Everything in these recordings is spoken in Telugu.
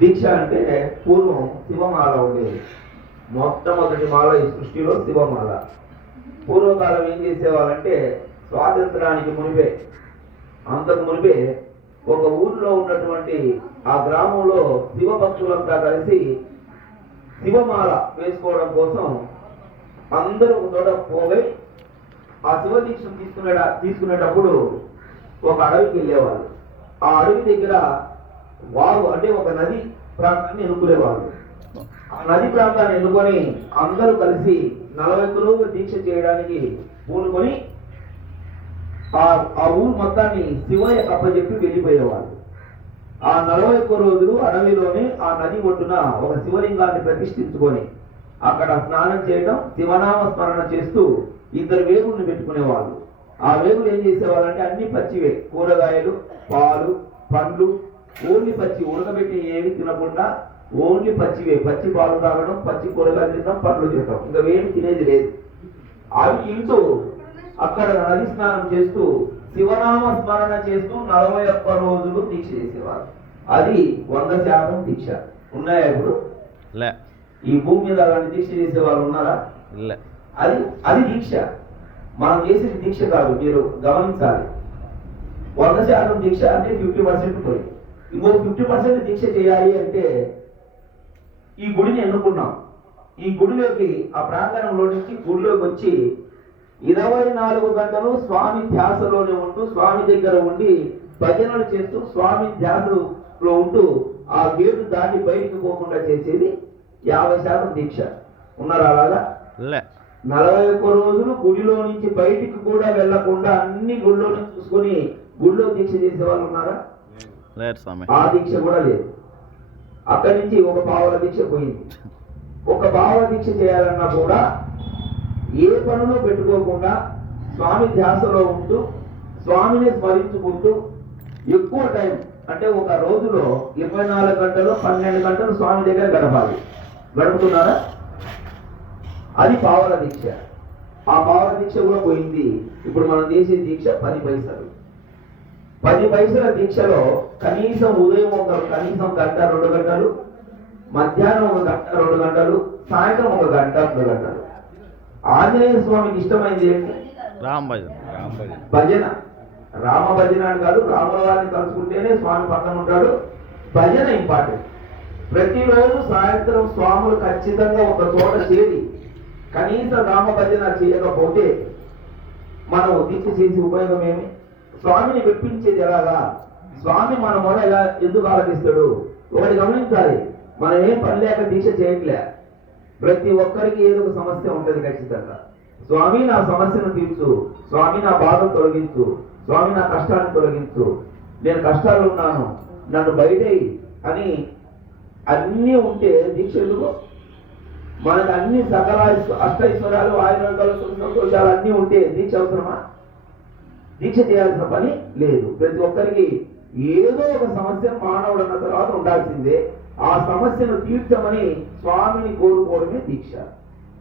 దీక్ష అంటే పూర్వం శివమాల ఉండేది. మొట్టమొదటి మాల ఈ సృష్టిలో శివమాల. పూర్వకాలం ఏం చేసేవాళ్ళంటే స్వాతంత్రానికి మునిపే అంతకు మునిపే ఒక ఊరిలో ఉన్నటువంటి ఆ గ్రామంలో శివ భక్తులంతా కలిసి శివమాల వేసుకోవడం కోసం అందరూ ఒక చోట ఆ శివ దీక్షను తీసుకునే తీసుకునేటప్పుడు ఒక అడవికి వెళ్ళేవాళ్ళు. ఆ అడవి దగ్గర వారు అంటే ఒక నది ప్రాంతాన్ని ఎన్నుకునేవారు. ఆ నది ప్రాంతాన్ని ఎన్నుకొని అందరూ కలిసి నలభై కిలోమీటర్లు దీక్ష చేయడానికి పూనుకొని ఆ ఆ ఊరు మొత్తాన్ని శివయ్య అప్పచెప్పి వెళ్ళిపోయేవాళ్ళు ఆ నలభై ఒక్క రోజులు అడవిలోనే ఆ నది ఒడ్డున ఒక శివలింగాన్ని ప్రతిష్ఠించుకొని అక్కడ స్నానం చేయడం శివనామ స్మరణ చేస్తూ ఇద్దరు వేగుల్ని పెట్టుకునేవాళ్ళు ఆ వేగులు ఏం చేసేవాళ్ళంటే అన్ని పచ్చివే కూరగాయలు పాలు పండ్లు ఓన్లీ పచ్చి ఉడకబెట్టి ఏవి తినకుండా ఓన్లీ పచ్చివే పచ్చి పాలు తాగడం పచ్చి కూరగాయలు తినడం పండ్లు తినడం. ఇంకా వేమి తినేది లేదు. అవి తింటూ అక్కడ నది స్నానం చేస్తూ శివనామ స్మరణ చేస్తూ నలభై ఒక్క రోజులు దీక్ష చేసేవారు. అది వంద శాతం దీక్ష. ఉన్నాయా ఇప్పుడు? లే. ఈ భూమి మీద అలాంటి దీక్ష చేసే వాళ్ళు ఉన్నారా అది అది దీక్ష. మనం చేసేది దీక్ష కాదు మీరు గమనించాలి. వంద శాతం దీక్ష అంటే ఫిఫ్టీ పర్సెంట్ పోయి. ఇంకో ఫిఫ్టీ పర్సెంట్ దీక్ష చేయాలి అంటే ఈ గుడిని ఎన్నుకున్నాం. ఈ గుడిలోకి ఆ ప్రాంగణంలో నుంచి గుడిలోకి వచ్చి ఇరవై నాలుగు గంటలు స్వామి ధ్యాసలోనే ఉంటూ స్వామి దగ్గర ఉండి భజనలు చేస్తూ స్వామి ధ్యాసలో ఉంటూ ఆ గేటు దాటి బయటికి పోకుండా చేసేది యాభై శాతం దీక్ష. ఉన్నారా అలాగా నలభై ఒక్క రోజులు గుడిలో నుంచి బయటికి కూడా వెళ్ళకుండా అన్ని గుడిలోనే చూసుకొని గుడిలో దీక్ష చేసే వాళ్ళు ఉన్నారా? ఆ దీక్ష కూడా లేదు. అక్కడి నుంచి ఒక పావుల దీక్ష పోయింది. ఒక పావుల దీక్ష చేయాలన్నా కూడా ఏ పనులు పెట్టుకోకుండా స్వామి ధ్యాసలో ఉంటూ స్వామిని స్మరించుకుంటూ ఎక్కువ టైం అంటే ఒక రోజులో ఇరవై నాలుగు గంటలు పన్నెండు గంటలు స్వామి దగ్గర గడపాలి. గడుపుతున్నారా? అది పావల దీక్ష. ఆ పావల దీక్ష కూడా పోయింది. ఇప్పుడు మనం చేసే దీక్ష పది పైసలు. పది పైసల దీక్షలో కనీసం ఉదయం ఒక కనీసం గంట రెండు గంటలు మధ్యాహ్నం ఒక గంట రెండు గంటలు సాయంత్రం ఒక గంట రెండు గంటలు. ఆంజనేయ స్వామికి ఇష్టమైంది ఏంటి? రామ్ భజన్. రామ్ భజన్. భజన. రామ భజన అని కాదు రాముల వారిని తలుచుకుంటేనే స్వామి పక్కన ఉంటాడు. భజన ఇంపార్టెంట్. ప్రతిరోజు సాయంత్రం స్వాములు ఖచ్చితంగా ఒక చోట చేరి కనీస రామ భజన చేయకపోతే మనం దీక్ష చేసి ఉపయోగం ఏమి? స్వామిని మెప్పించేది ఎలాగా? స్వామి మన మొర ఎలా ఎందుకు ఆలపిస్తాడు ఒకటి గమనించాలి. మనం ఏం పని లేక దీక్ష చేయట్లే. ప్రతి ఒక్కరికి ఏదో ఒక సమస్య ఉంటుంది ఖచ్చితంగా. స్వామి నా సమస్యను తీర్చు. స్వామి నా బాధను తొలగించు. స్వామి నా కష్టాన్ని తొలగించు. నేను కష్టాలు ఉన్నాను. నన్ను బయటేయి అని అన్నీ ఉంటే దీక్ష ఎందుకు? మనకు అన్ని సకల అష్ట అష్టైశ్వర్యాలు ఆయన సంతోషాలు అన్నీ ఉంటే దీక్ష అవసరమా? దీక్ష చేయాల్సిన పని లేదు. ప్రతి ఒక్కరికి ఏదో ఒక సమస్య మానవుడు అన్న తర్వాత ఉండాల్సిందే. ఆ సమస్యను తీర్చమని స్వామిని కోరుకోవడమే దీక్ష.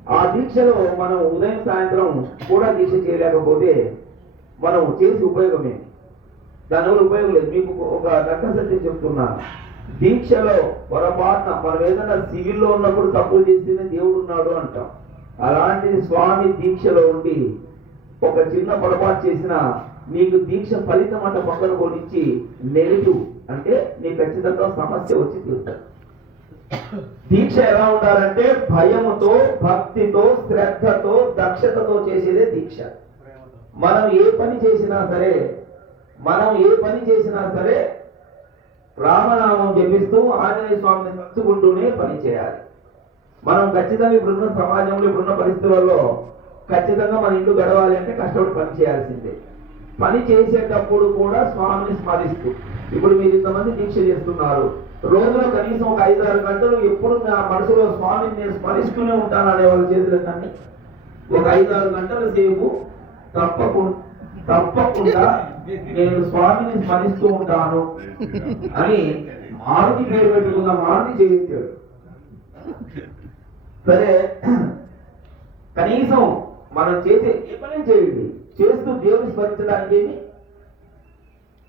ఆ దీక్షలో మనం ఉదయం సాయంత్రం కూడా దీక్ష చేయలేకపోతే మనం చేసి ఉపయోగమే. దానివల్ల ఉపయోగం లేదు. మీకు ఒక దక్క సత్యం చెప్తున్నా. దీక్షలో పొరపాటున మనం ఏదైనా సివిల్లో ఉన్నప్పుడు తప్పులు చేస్తేనే దేవుడు ఉన్నాడు అంటాం. అలాంటిది స్వామి దీక్షలో ఉండి ఒక చిన్న పొరపాటు చేసిన నీకు దీక్ష ఫలితం అంట పక్కన కొనిచ్చి నెగిటివ్ అంటే నీకు ఖచ్చితంగా సమస్య వచ్చి తీరుతాడు. దీక్ష ఎలా ఉండాలంటే భయముతో భక్తితో శ్రద్ధతో దక్షతతో చేసేదే దీక్ష. మనం ఏ పని చేసినా సరే మనం ఏ పని చేసినా సరే రామనామం జపిస్తూ ఆంజనేయ స్వామిని తలుచుకుంటూనే పని చేయాలి. మనం ఖచ్చితంగా ఇప్పుడున్న సమాజంలో ఇప్పుడున్న పరిస్థితులలో ఖచ్చితంగా మన ఇల్లు గడవాలి అంటే కష్టపడి పని చేయాల్సిందే. పని చేసేటప్పుడు కూడా స్వామిని స్మరిస్తూ. ఇప్పుడు మీరు ఇంతమంది దీక్ష చేస్తున్నారు. రోజులో కనీసం ఒక ఐదు ఆరు గంటలు ఎప్పుడు నా మనసులో స్వామిని నేను స్మరిస్తూనే ఉంటాను అనే వాళ్ళ చేతులు కానీ ఒక ఐదు ఆరు గంటల సేపు తప్పకుండా తప్పకుండా నేను స్వామిని స్మరిస్తూ ఉంటాను అని మారుతి పేరు పెట్టుకున్న మారుతి చేయించాడు. సరే కనీసం మనం చేసే ఏ పని చేయండి? చేస్తూ దేవుని స్మరించడానికి ఏమి?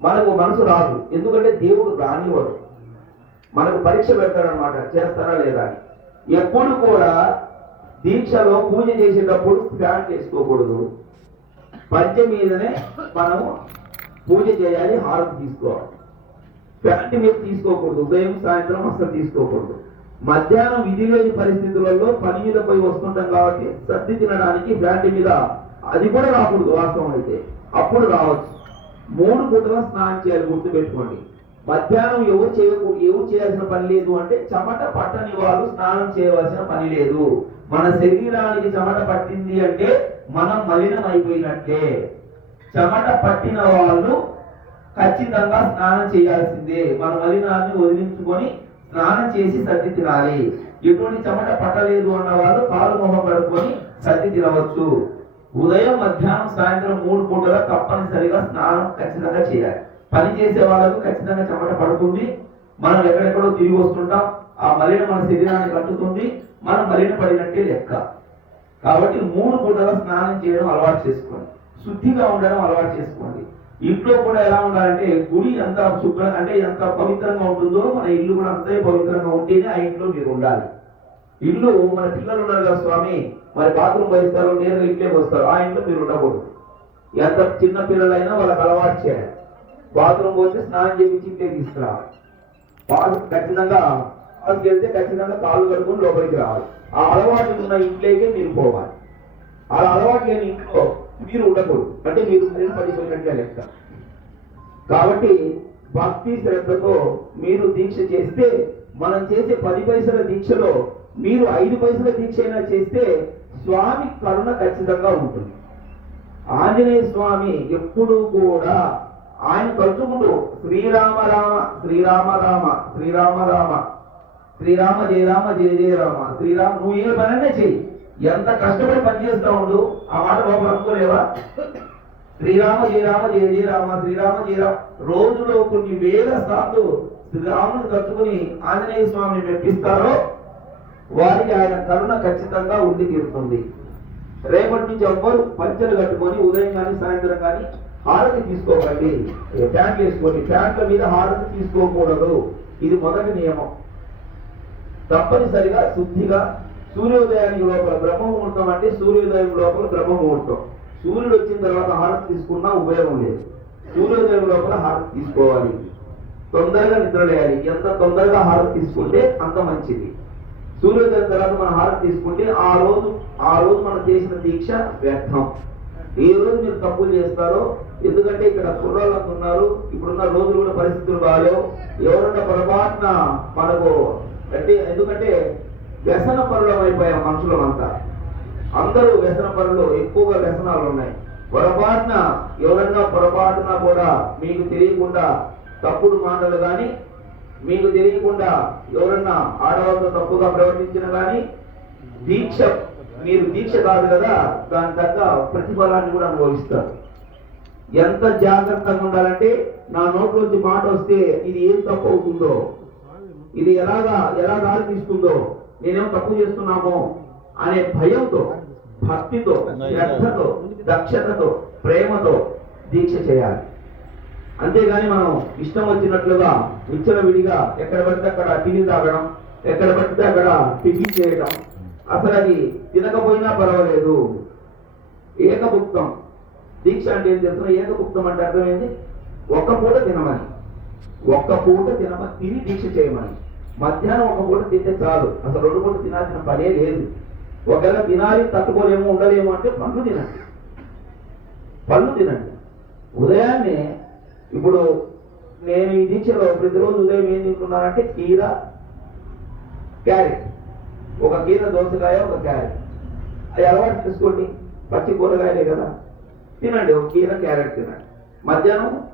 మనకు మనసు రాదు. ఎందుకంటే దేవుడు రానివాడు మనకు పరీక్ష పెడతారనమాట చేస్తారా లేదా అని. ఎప్పుడు కూడా దీక్షలో పూజ చేసేటప్పుడు ఫ్యాన్ చేసుకోకూడదు. పంచె మీదనే మనము పూజ చేయాలి హారతి తీసుకోవాలి. ఫ్యాంట్ మీద తీసుకోకూడదు ఉదయం సాయంత్రం అసలు తీసుకోకూడదు. మధ్యాహ్నం విధి లేని పరిస్థితులలో పని మీద పోయి వస్తుంటాం కాబట్టి సర్ది తినడానికి ఫ్యాంట్ మీద అది కూడా రాకూడదు వాస్తవం అయితే. అప్పుడు రావచ్చు. మూడు పూటలా స్నానం చేయాలి గుర్తు పెట్టుకోండి మధ్యాహ్నం ఎవరు చేయకూ ఎవరు చేయాల్సిన పని లేదు అంటే చెమట పట్టని వాళ్ళు స్నానం చేయవలసిన పని లేదు. మన శరీరానికి చెమట పట్టింది అంటే మనం మలినం అయిపోయినట్టే చెమట పట్టిన వాళ్ళు ఖచ్చితంగా స్నానం చేయాల్సిందే. మన మలినాన్ని వదిలించుకొని స్నానం చేసి సర్ది తినాలి. ఎటువంటి చెమట పట్టలేదు అన్న వాళ్ళు కాలు మొహం కడుక్కొని సర్ది తినవచ్చు. ఉదయం మధ్యాహ్నం సాయంత్రం మూడు పూటలా తప్పనిసరిగా స్నానం ఖచ్చితంగా చేయాలి. పని చేసే వాళ్ళకు ఖచ్చితంగా చెమట పడుతుంది. మనం ఎక్కడెక్కడో తిరిగి వస్తుంటాం. ఆ మలిన మన శరీరానికి కట్టుతుంది. మనం మలిన పడినట్టే లెక్క. కాబట్టి మూడు పూటల స్నానం చేయడం అలవాటు చేసుకోండి. శుద్ధిగా ఉండడం అలవాటు చేసుకోండి. ఇంట్లో కూడా ఎలా ఉండాలంటే గుడి ఎంత శుభ్రం అంటే ఎంత పవిత్రంగా ఉంటుందో మన ఇల్లు కూడా అంతే పవిత్రంగా ఉంటేనే ఆ ఇంట్లో మీరు ఉండాలి. ఇల్లు మన పిల్లలు ఉన్నారు కదా స్వామి మరి బాత్రూమ్ వహిస్తారు నేరుగా ఇంట్లోకి వస్తారు ఆ ఇంట్లో మీరు ఉండకూడదు. ఎంత చిన్న పిల్లలైనా వాళ్ళకి అలవాటు చేయాలి. బాత్రూమ్ పోతే స్నానం చేయించి ఇంటికి తీసుకురావాలి. బాగా ఖచ్చితంగా వాళ్ళకి వెళ్తే ఖచ్చితంగా కాళ్ళు కడుకుని లోపలికి రావాలి. ఆ అలవాటు ఉన్న ఇంట్లోకే మీరు పోవాలి. ఆ అలవాటు లేని ఇంట్లో మీరు ఉండకూడదు. అంటే మీరు నేను పడిపోయినట్లే లెక్క. కాబట్టి భక్తి శ్రద్ధతో మీరు దీక్ష చేస్తే మనం చేసే పది పైసల దీక్షలో మీరు ఐదు పైసల దీక్ష అయినా చేస్తే స్వామి కరుణ ఖచ్చితంగా ఉంటుంది. ఆంజనేయ స్వామి ఎప్పుడు కూడా ఆయన తలుచుకుంటూ శ్రీరామ రామ శ్రీరామ రామ శ్రీరామ రామ శ్రీరామ జయ రామ జయ జయ రామ శ్రీరామ నువ్వు ఏ పనైనా చెయ్యి. ఎంత కష్టపడి పనిచేస్తా ఉండు ఆ మాట బాబు అనుకోలేవా? శ్రీరామ జయ రామ జయ జయ రామ శ్రీరామ జయ రామ. రోజులో కొన్ని వేల సార్లు శ్రీరాముని తట్టుకుని ఆంజనేయ స్వామిని మెప్పిస్తారో వారికి ఆయన కరుణ ఖచ్చితంగా ఉండి తీరుతుంది. రేపటి నుంచి ఎవ్వరు పంచలు కట్టుకొని ఉదయం కానీ సాయంత్రం కానీ హారతి తీసుకోకండి. ట్యాంక్ వేసుకోండి. ట్యాంక్ల మీద హారతి తీసుకోకూడదు. ఇది మొదటి నియమం. తప్పనిసరిగా శుద్ధిగా సూర్యోదయానికి లోపల బ్రహ్మముహూర్తం అంటే సూర్యోదయం లోపల బ్రహ్మముహూర్తం. సూర్యుడు వచ్చిన తర్వాత హారతి తీసుకున్నా ఉపయోగం లేదు. సూర్యోదయం లోపల హారతి తీసుకోవాలి. తొందరగా నిద్రలేయాలి. ఎంత తొందరగా హారతి తీసుకుంటే అంత మంచిది. సూర్యోదయం తర్వాత మనం హారతి తీసుకుంటే ఆ రోజు ఆ రోజు మనం చేసిన దీక్ష వ్యర్థం. ఏ రోజు మీరు తప్పులు చేస్తారో ఎందుకంటే ఇక్కడ కుర్రాళ్ళకు ఉన్నారు ఇప్పుడున్న రోజులు కూడా పరిస్థితులు బాగాలేవు. ఎవరన్నా పొరపాటున మనకు అంటే ఎందుకంటే వ్యసన పరులం అయిపోయాం మనుషులమంతా అందరూ వ్యసన పనులు ఎక్కువగా వ్యసనాలు ఉన్నాయి. పొరపాటున ఎవరన్నా పొరపాటున కూడా మీకు తెలియకుండా తప్పుడు మాటలు కానీ మీకు తెలియకుండా ఎవరన్నా ఆడవాళ్ళతో తప్పుగా ప్రవర్తించిన కానీ దీక్ష మీరు దీక్ష కాదు కదా దాని తగ్గ ప్రతిఫలాన్ని కూడా అనుభవిస్తారు. ఎంత జాగ్రత్తగా ఉండాలంటే నా నోట్లోంచి మాట వస్తే ఇది ఏం తప్పు అవుతుందో ఇది ఎలాగా ఎలా దారి తీస్తుందో నేనేం తప్పు చేస్తున్నామో అనే భయంతో భక్తితో శ్రద్ధతో దక్షతతో ప్రేమతో దీక్ష చేయాలి. అంతేగాని మనం ఇష్టం వచ్చినట్లుగా విచ్చల విడిగా ఎక్కడ పడితే అక్కడ తిని తాగడం ఎక్కడ పడితే అక్కడ టిఫిన్ చేయడం. అసలు అది తినకపోయినా పర్వాలేదు. ఏకభుక్తం. దీక్ష అంటే ఏం చేస్తున్నా ఏకభుక్తం అంటే అర్థమైంది? ఒక్క పూట తినమని. ఒక్క పూట తినమని తిని దీక్ష చేయమని. మధ్యాహ్నం ఒక పూట తింటే చాలు. అసలు రెండు పూట తినాల్సిన పనే లేదు. ఒకవేళ తినాలి తట్టుకోలేము ఉండలేము అంటే పండ్లు తినండి. పళ్ళు తినండి. ఉదయాన్నే ఇప్పుడు నేను ఇది దీక్షలో ప్రతిరోజు ఉదయం ఏం తింటున్నానంటే కీర క్యారెట్. ఒక కీర దోసకాయ ఒక క్యారెట్. అది అలవాటు చేసుకోండి. పచ్చి కూరగాయలే కదా. తినండి. ఒక కీర క్యారెట్ తినండి. మధ్యాహ్నం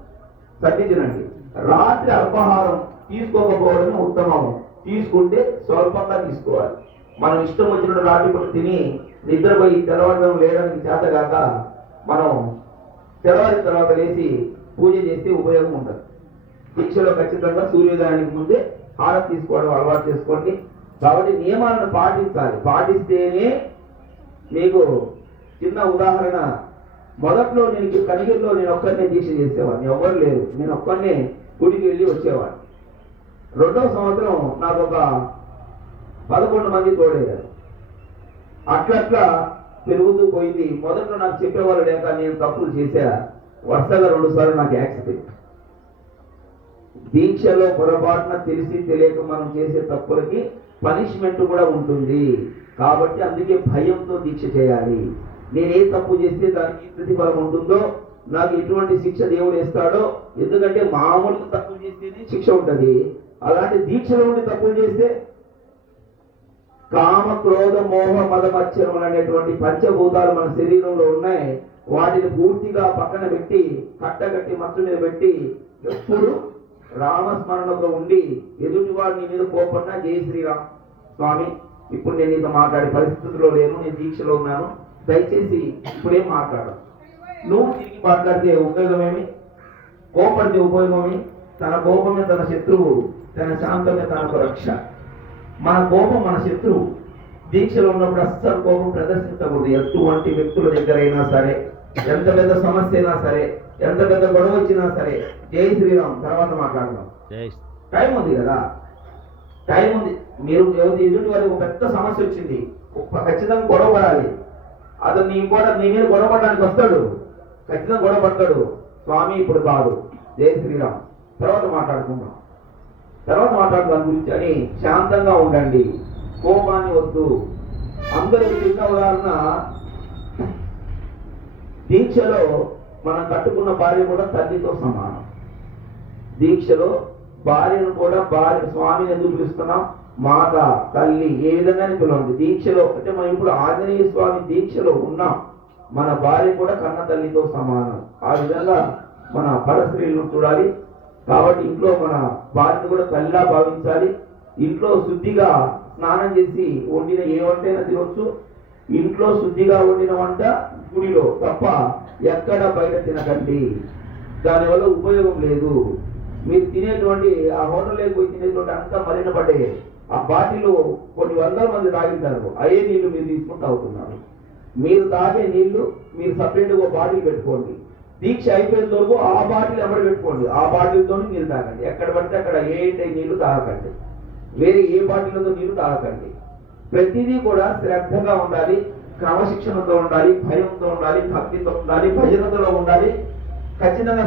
సర్ది తినండి. రాత్రి అల్పాహారం తీసుకోకపోవడమే ఉత్తమము. తీసుకుంటే స్వల్పంగా తీసుకోవాలి. మనం ఇష్టం వచ్చినట్టు రాత్రి పూట తిని నిద్రపోయి తెల్లవారుజాము లేయడానికి చేతగాక మనం తెల్లవారి తర్వాత లేచి పూజ చేస్తే ఉపయోగం ఉంటుంది దీక్షలో ఖచ్చితంగా సూర్యోదయానికి ముందే హారతి తీసుకోవడం అలవాటు చేసుకోండి. కాబట్టి నియమాలను పాటించాలి. పాటిస్తేనే మీకు చిన్న ఉదాహరణ. మొదట్లో నేను కనిగిరిలో నేను ఒక్కరినే దీక్ష చేసేవాడిని. ఎవరు లేరు. నేను ఒక్కరినే గుడికి వెళ్ళి వచ్చేవాడిని. రెండో సంవత్సరం నాకు ఒక పదకొండు మంది తోడయ్యారు. అట్లట్లా పెరుగుతూ పోయింది. మొదట్లో నాకు చెప్పేవాళ్ళు లేక నేను తప్పులు చేశా. వరుసగా రెండు సార్లు నాకు యాక్సిడెంట్ దీక్షలో పొరపాటున తెలిసి తెలియక మనం చేసే తప్పులకి పనిష్మెంట్ కూడా ఉంటుంది. కాబట్టి అందుకే భయంతో దీక్ష చేయాలి. నేను ఏ తప్పు చేస్తే దానికి ప్రతిఫలం ఉంటుందో నాకు ఎటువంటి శిక్ష దేవుడు ఇస్తాడో ఎందుకంటే మామూలుగా తప్పులు చేస్తేనే శిక్ష ఉంటుంది. అలాంటి దీక్షలో ఉండి తప్పులు చేస్తే కామ క్రోధ మోహ మద అనేటువంటి పంచభూతాలు మన శరీరంలో ఉన్నాయి. వాటిని పూర్తిగా పక్కన పెట్టి కట్టగట్టి మత్తు మీద పెట్టి ఎప్పుడు రామస్మరణతో ఉండి ఎదుటివాడు నీ మీద కోపన్నా జై శ్రీరామ్. స్వామి ఇప్పుడు నేను నీతో మాట్లాడే పరిస్థితిలో లేను నేను దీక్షలో ఉన్నాను. దయచేసి ఇప్పుడేం మాట్లాడు. నువ్వు తిరిగి మాట్లాడితే ఉపయోగమేమి కోపడితే ఉపయోగమేమి తన కోపమే తన శత్రువు తన శాంతమే తనకు రక్ష. మన కోపం మన శత్రువు. దీక్షలో ఉన్నప్పుడు అస్సలు కోపం ప్రదర్శించకూడదు. ఎటువంటి వ్యక్తుల దగ్గరైనా సరే ఎంత పెద్ద సమస్య అయినా సరే ఎంత పెద్ద గొడవ వచ్చినా సరే జై శ్రీరామ్. తర్వాత మాట్లాడదాం. టైం ఉంది కదా? టైం ఉంది. మీరు ఎదుటి వారికి ఒక పెద్ద సమస్య వచ్చింది. ఖచ్చితంగా గొడవ పడాలి. అతను నీ కూడా నీ మీద గొడవ పడడానికి వస్తాడు. ఖచ్చితంగా గొడవ పడతాడు. స్వామి ఇప్పుడు కాదు. జై శ్రీరామ్. తర్వాత మాట్లాడుకుందాం. తర్వాత మాట్లాడుతాం దాని గురించి అని శాంతంగా ఉండండి. కోపాన్ని వద్దు. అందరూ తిన్న ఉదాహరణ దీక్షలో మనం కట్టుకున్న భార్య కూడా తల్లితో సమానం. దీక్షలో భార్యను కూడా భార్య స్వామిని ఎందుకు పిలుస్తున్నాం? మాత తల్లి ఏ విధంగానే పిలవండి. దీక్షలో అంటే మనం ఇప్పుడు ఆంజనేయ స్వామి దీక్షలో ఉన్నాం. మన భార్య కూడా కన్న తల్లితో సమానం. ఆ విధంగా మన పరస్త్రీలను చూడాలి. కాబట్టి ఇంట్లో మన భార్యను కూడా తల్లిలా భావించాలి. ఇంట్లో శుద్ధిగా స్నానం చేసి వండిన ఏ వంటైనా తినొచ్చు. ఇంట్లో శుద్ధిగా వండిన వంట గుడిలో తప్ప ఎక్కడ బయట తినకండి. దానివల్ల ఉపయోగం లేదు. మీరు తినేటువంటి ఆ హోటల్లోకి పోయి తినేటువంటి అంతా మలిన పడే. ఆ బాటిల్లో కొన్ని వందల మంది తాగింటారు అయ్యే నీళ్ళు మీరు తీసుకుంటూ అవుతున్నారు మీరు తాగే నీళ్ళు మీరు సపరేట్గా ఒక బాటిల్ పెట్టుకోండి. దీక్ష అయిపోయిన వరకు ఆ బాటిల్ ఎవరు పెట్టుకోండి? ఆ బాటిల్తో నీళ్ళు తాగండి. ఎక్కడ పడితే అక్కడ ఏ నీళ్ళు తాగకండి. వేరే ఏ బాటిల్తో నీరు తాగకండి. ప్రతిదీ కూడా శ్రద్ధగా ఉండాలి క్రమశిక్షణతో ఉండాలి భయంతో ఉండాలి భక్తితో ఉండాలి భజనతో ఉండాలి. ఖచ్చితంగా